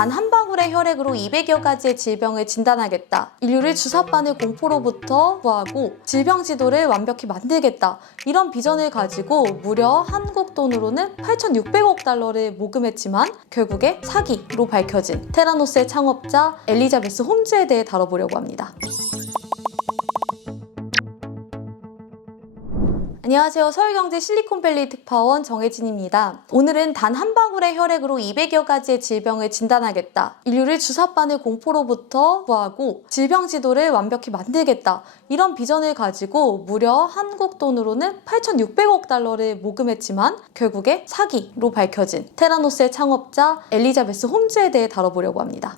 단 한 방울의 혈액으로 200여 가지의 질병을 진단하겠다. 인류를 주사바늘 공포로부터 구하고 질병 지도를 완벽히 만들겠다. 이런 비전을 가지고 무려 한국 돈으로는 8,600억 달러를 모금했지만 결국에 사기로 밝혀진 테라노스의 창업자 엘리자베스 홈즈에 대해 다뤄보려고 합니다. 안녕하세요. 서울경제 실리콘밸리 특파원 정혜진입니다. 오늘은 단 한 방울의 혈액으로 200여 가지의 질병을 진단하겠다. 인류를 주사바늘 공포로부터 구하고 질병 지도를 완벽히 만들겠다. 이런 비전을 가지고 무려 한국 돈으로는 8,600억 달러를 모금했지만 결국에 사기로 밝혀진 테라노스의 창업자 엘리자베스 홈즈에 대해 다뤄보려고 합니다.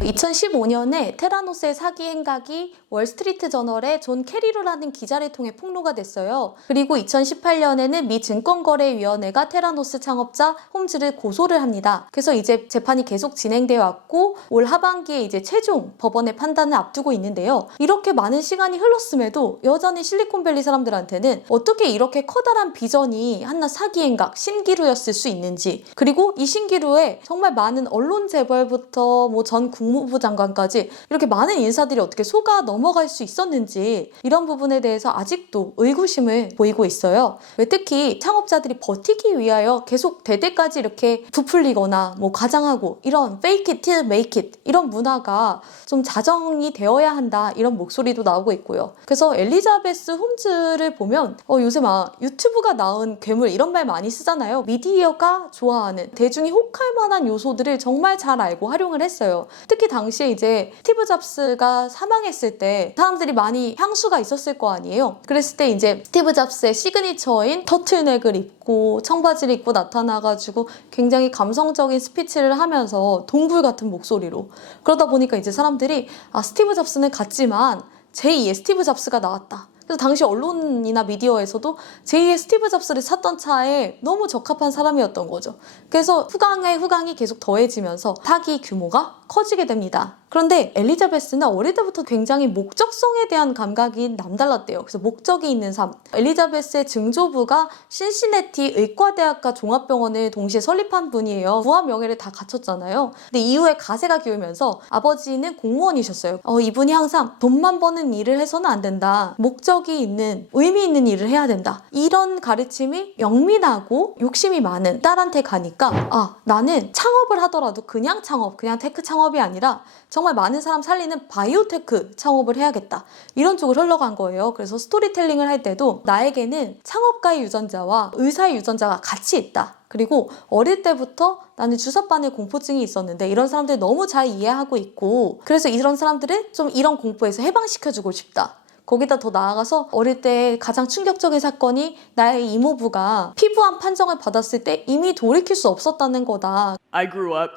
2015년에 테라노스의 사기 행각이 월스트리트 저널의 존 캐리로라는 기자를 통해 폭로가 됐어요. 그리고 2018년에는 미 증권거래위원회가 테라노스 창업자 홈즈를 고소를 합니다. 그래서 이제 재판이 계속 진행되어 왔고 올 하반기에 이제 최종 법원의 판단을 앞두고 있는데요. 이렇게 많은 시간이 흘렀음에도 여전히 실리콘밸리 사람들한테는 어떻게 이렇게 커다란 비전이 한낱 사기 행각, 신기루였을 수 있는지, 그리고 이 신기루에 정말 많은 언론 재벌부터 전 국무부 장관까지 이렇게 많은 인사들이 어떻게 속아 넘어갈 수 있었는지, 이런 부분에 대해서 아직도 의구심을 보이고 있어요. 왜 특히 창업자들이 버티기 위하여 계속 대대까지 이렇게 부풀리거나 과장하고 이런 fake it till make it 이런 문화가 좀 자정이 되어야 한다, 이런 목소리도 나오고 있고요. 그래서 엘리자베스 홈즈를 보면 요새 유튜브가 낳은 괴물 이런 말 많이 쓰잖아요. 미디어가 좋아하는, 대중이 혹할 만한 요소들을 정말 잘 알고 활용을 했어요. 특히 당시에 이제 스티브 잡스가 사망했을 때 사람들이 많이 향수가 있었을 거 아니에요. 그랬을 때 이제 스티브 잡스의 시그니처인 터틀넥을 입고 청바지를 입고 나타나가지고 굉장히 감성적인 스피치를 하면서 동굴 같은 목소리로, 그러다 보니까 이제 사람들이 스티브 잡스는 갔지만 제2의 스티브 잡스가 나왔다. 그래서 당시 언론이나 미디어에서도 제2의 스티브 잡스를 찾던 차에 너무 적합한 사람이었던 거죠. 그래서 후광이 계속 더해지면서 사기 규모가 커지게 됩니다. 그런데 엘리자베스는 어릴 때부터 굉장히 목적성에 대한 감각이 남달랐대요. 그래서 목적이 있는 삶. 엘리자베스의 증조부가 신시내티 의과대학과 종합병원을 동시에 설립한 분이에요. 부와 명예를 다 갖췄잖아요. 근데 이후에 가세가 기울면서 아버지는 공무원이셨어요. 이분이 항상 돈만 버는 일을 해서는 안 된다. 목적이 있는, 의미 있는 일을 해야 된다. 이런 가르침이 영민하고 욕심이 많은 딸한테 가니까 나는 창업을 하더라도 그냥 창업, 그냥 테크 창업이 아니라 정말 많은 사람 살리는 바이오테크 창업을 해야겠다. 이런 쪽으로 흘러간 거예요. 그래서 스토리텔링을 할 때도 나에게는 창업가의 유전자와 의사의 유전자가 같이 있다. 그리고 어릴 때부터 나는 주사바늘 공포증이 있었는데 이런 사람들 너무 잘 이해하고 있고, 그래서 이런 사람들을 좀 이런 공포에서 해방시켜주고 싶다. 거기다 더 나아가서 어릴 때 가장 충격적인 사건이 나의 이모부가 피부암 판정을 받았을 때 이미 돌이킬 수 없었다는 거다. I grew up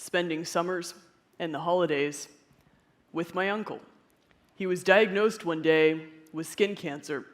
spending summers and the holidays with my uncle. He was diagnosed one day with skin cancer,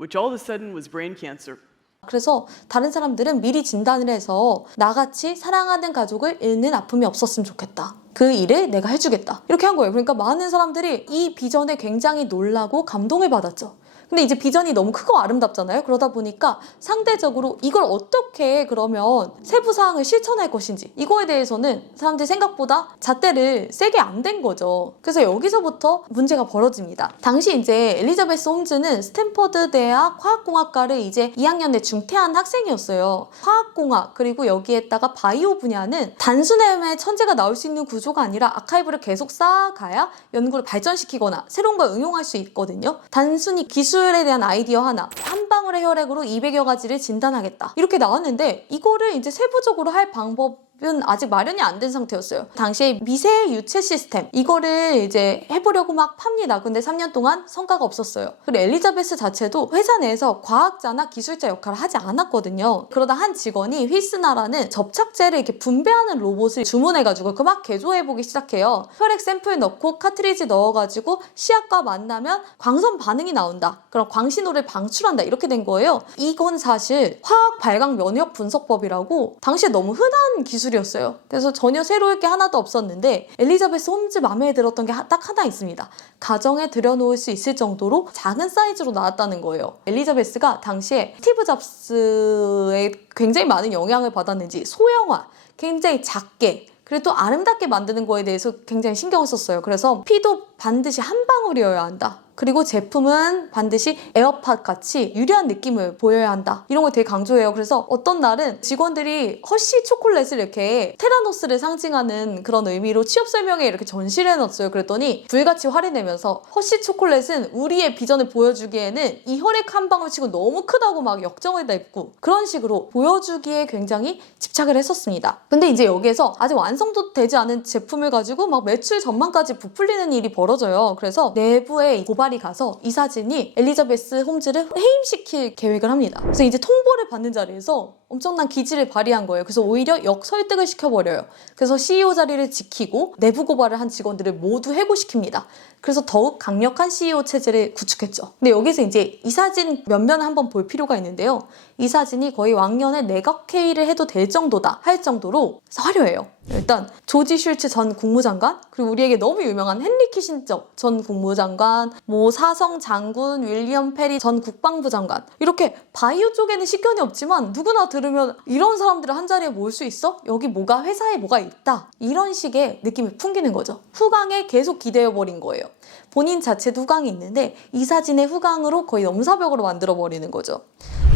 which all of a sudden was brain cancer. 그래서 다른 사람들은 미리 진단을 해서 나같이 사랑하는 가족을 잃는 아픔이 없었으면 좋겠다. 그 일을 내가 해주겠다. 이렇게 한 거예요. 그러니까 많은 사람들이 이 비전에 굉장히 놀라고 감동을 받았죠. 근데 이제 비전이 너무 크고 아름답잖아요. 그러다 보니까 상대적으로 이걸 어떻게 그러면 세부 사항을 실천할 것인지, 이거에 대해서는 사람들이 생각보다 잣대를 세게 안 댄 거죠. 그래서 여기서부터 문제가 벌어집니다. 당시 이제 엘리자베스 홈즈는 스탠퍼드 대학 화학공학과를 이제 2학년 때 중퇴한 학생이었어요. 화학공학 그리고 여기에다가 바이오 분야는 단순함의 천재가 나올 수 있는 구조가 아니라 아카이브를 계속 쌓아가야 연구를 발전시키거나 새로운 걸 응용할 수 있거든요. 단순히 기술에 대한 아이디어 하나, 한 방울의 혈액으로 200여 가지를 진단하겠다, 이렇게 나왔는데 이거를 이제 세부적으로 할 방법은 아직 마련이 안 된 상태였어요. 당시에 미세 유체 시스템, 이거를 이제 해보려고 막 팝니다. 근데 3년 동안 성과가 없었어요. 그리고 엘리자베스 자체도 회사 내에서 과학자나 기술자 역할을 하지 않았거든요. 그러다 한 직원이 휘스나라는 접착제를 이렇게 분배하는 로봇을 주문해가지고 그 막 개조해보기 시작해요. 혈액 샘플 넣고 카트리지 넣어가지고 시약과 만나면 광선 반응이 나온다. 그럼 광신호를 방출한다. 이렇게 된 거예요. 이건 사실 화학 발광 면역 분석법이라고 당시에 너무 흔한 기술이 기술이었어요. 그래서 전혀 새로울 게 하나도 없었는데 엘리자베스 홈즈 마음에 들었던 게 딱 하나 있습니다. 가정에 들여놓을 수 있을 정도로 작은 사이즈로 나왔다는 거예요. 엘리자베스가 당시에 스티브 잡스의 굉장히 많은 영향을 받았는지 소형화, 굉장히 작게 그리고 또 아름답게 만드는 거에 대해서 굉장히 신경을 썼어요. 그래서 피도 반드시 한 방울이어야 한다. 그리고 제품은 반드시 에어팟 같이 유려한 느낌을 보여야 한다. 이런 걸 되게 강조해요. 그래서 어떤 날은 직원들이 허쉬 초콜릿을 이렇게 테라노스를 상징하는 그런 의미로 취업 설명에 이렇게 전시를 해놨어요. 그랬더니 불같이 화를 내면서 허쉬 초콜릿은 우리의 비전을 보여주기에는 이 혈액 한 방울 치고 너무 크다고 막 역정을 냈고 그런 식으로 보여주기에 굉장히 집착을 했었습니다. 근데 이제 여기에서 아직 완성도 되지 않은 제품을 가지고 막 매출 전망까지 부풀리는 일이 벌어져요. 그래서 내부에 고발이 가서 이 사진이 엘리자베스 홈즈를 해임시킬 계획을 합니다. 그래서 이제 통보를 받는 자리에서 엄청난 기지를 발휘한 거예요. 그래서 오히려 역설득을 시켜버려요. 그래서 CEO 자리를 지키고 내부 고발을 한 직원들을 모두 해고시킵니다. 그래서 더욱 강력한 CEO 체제를 구축했죠. 근데 여기서 이제 이 사진 면면을 한번 볼 필요가 있는데요. 이 사진이 거의 왕년에 내각 회의를 해도 될 정도다 할 정도로 화려해요. 일단 조지 슐츠 전 국무장관, 그리고 우리에게 너무 유명한 헨리 키신저 전 국무장관, 뭐 사성 장군, 윌리엄 페리 전 국방부 장관, 이렇게 바이오 쪽에는 식견이 없지만 누구나 들으면 이런 사람들을 한 자리에 모을 수 있어? 여기 뭐가 회사에 뭐가 있다. 이런 식의 느낌을 풍기는 거죠. 후광에 계속 기대어버린 거예요. 본인 자체도 후광이 있는데 이 사진의 후광으로 거의 넘사벽으로 만들어버리는 거죠.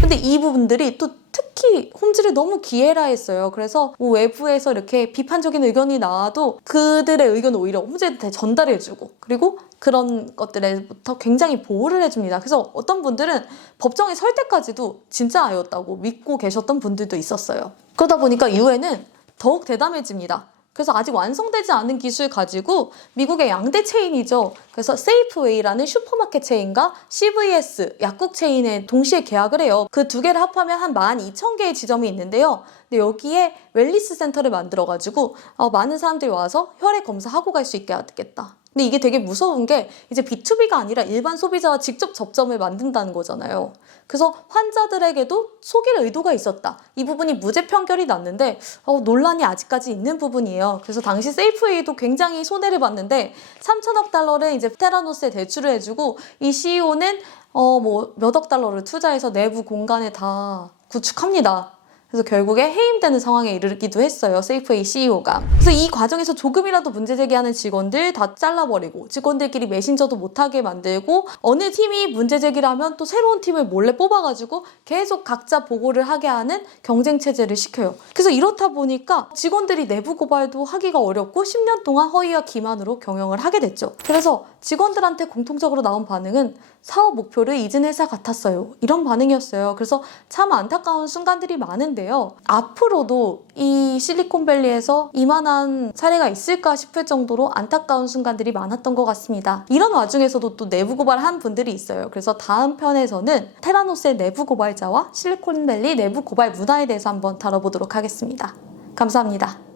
근데 이 부분들이 또 특히 홈즈를 너무 기해라했어요. 그래서 뭐 외부에서 이렇게 비판적인 의견이 나와도 그들의 의견을 오히려 홈즈한테 전달해주고 그리고 그런 것들에부터 굉장히 보호를 해줍니다. 그래서 어떤 분들은 법정에 설 때까지도 진짜 아였다고 믿고 계셨던 분들도 있었어요. 그러다 보니까 이후에는 더욱 대담해집니다. 그래서 아직 완성되지 않은 기술 가지고 미국의 양대 체인이죠. 그래서 세이프웨이라는 슈퍼마켓 체인과 CVS 약국 체인에 동시에 계약을 해요. 그 두 개를 합하면 한 12,000개의 지점이 있는데요. 근데 여기에 웰니스 센터를 만들어가지고 많은 사람들이 와서 혈액 검사하고 갈 수 있게 하겠다. 근데 이게 되게 무서운 게 이제 B2B가 아니라 일반 소비자와 직접 접점을 만든다는 거잖아요. 그래서 환자들에게도 속일 의도가 있었다. 이 부분이 무죄 판결이 났는데 논란이 아직까지 있는 부분이에요. 그래서 당시 세이프웨이도 굉장히 손해를 봤는데 3천억 달러를 이제 테라노스에 대출을 해주고 이 CEO는 뭐 몇억 달러를 투자해서 내부 공간에 다 구축합니다. 그래서 결국에 해임되는 상황에 이르기도 했어요. 세이프웨이 CEO가. 그래서 이 과정에서 조금이라도 문제 제기하는 직원들 다 잘라버리고 직원들끼리 메신저도 못하게 만들고 어느 팀이 문제 제기를 하면 또 새로운 팀을 몰래 뽑아가지고 계속 각자 보고를 하게 하는 경쟁 체제를 시켜요. 그래서 이렇다 보니까 직원들이 내부 고발도 하기가 어렵고 10년 동안 허위와 기만으로 경영을 하게 됐죠. 그래서 직원들한테 공통적으로 나온 반응은 사업 목표를 잊은 회사 같았어요. 이런 반응이었어요. 그래서 참 안타까운 순간들이 많은데요. 앞으로도 이 실리콘밸리에서 이만한 사례가 있을까 싶을 정도로 안타까운 순간들이 많았던 것 같습니다. 이런 와중에서도 또 내부 고발한 분들이 있어요. 그래서 다음 편에서는 테라노스의 내부 고발자와 실리콘밸리 내부 고발 문화에 대해서 한번 다뤄보도록 하겠습니다. 감사합니다.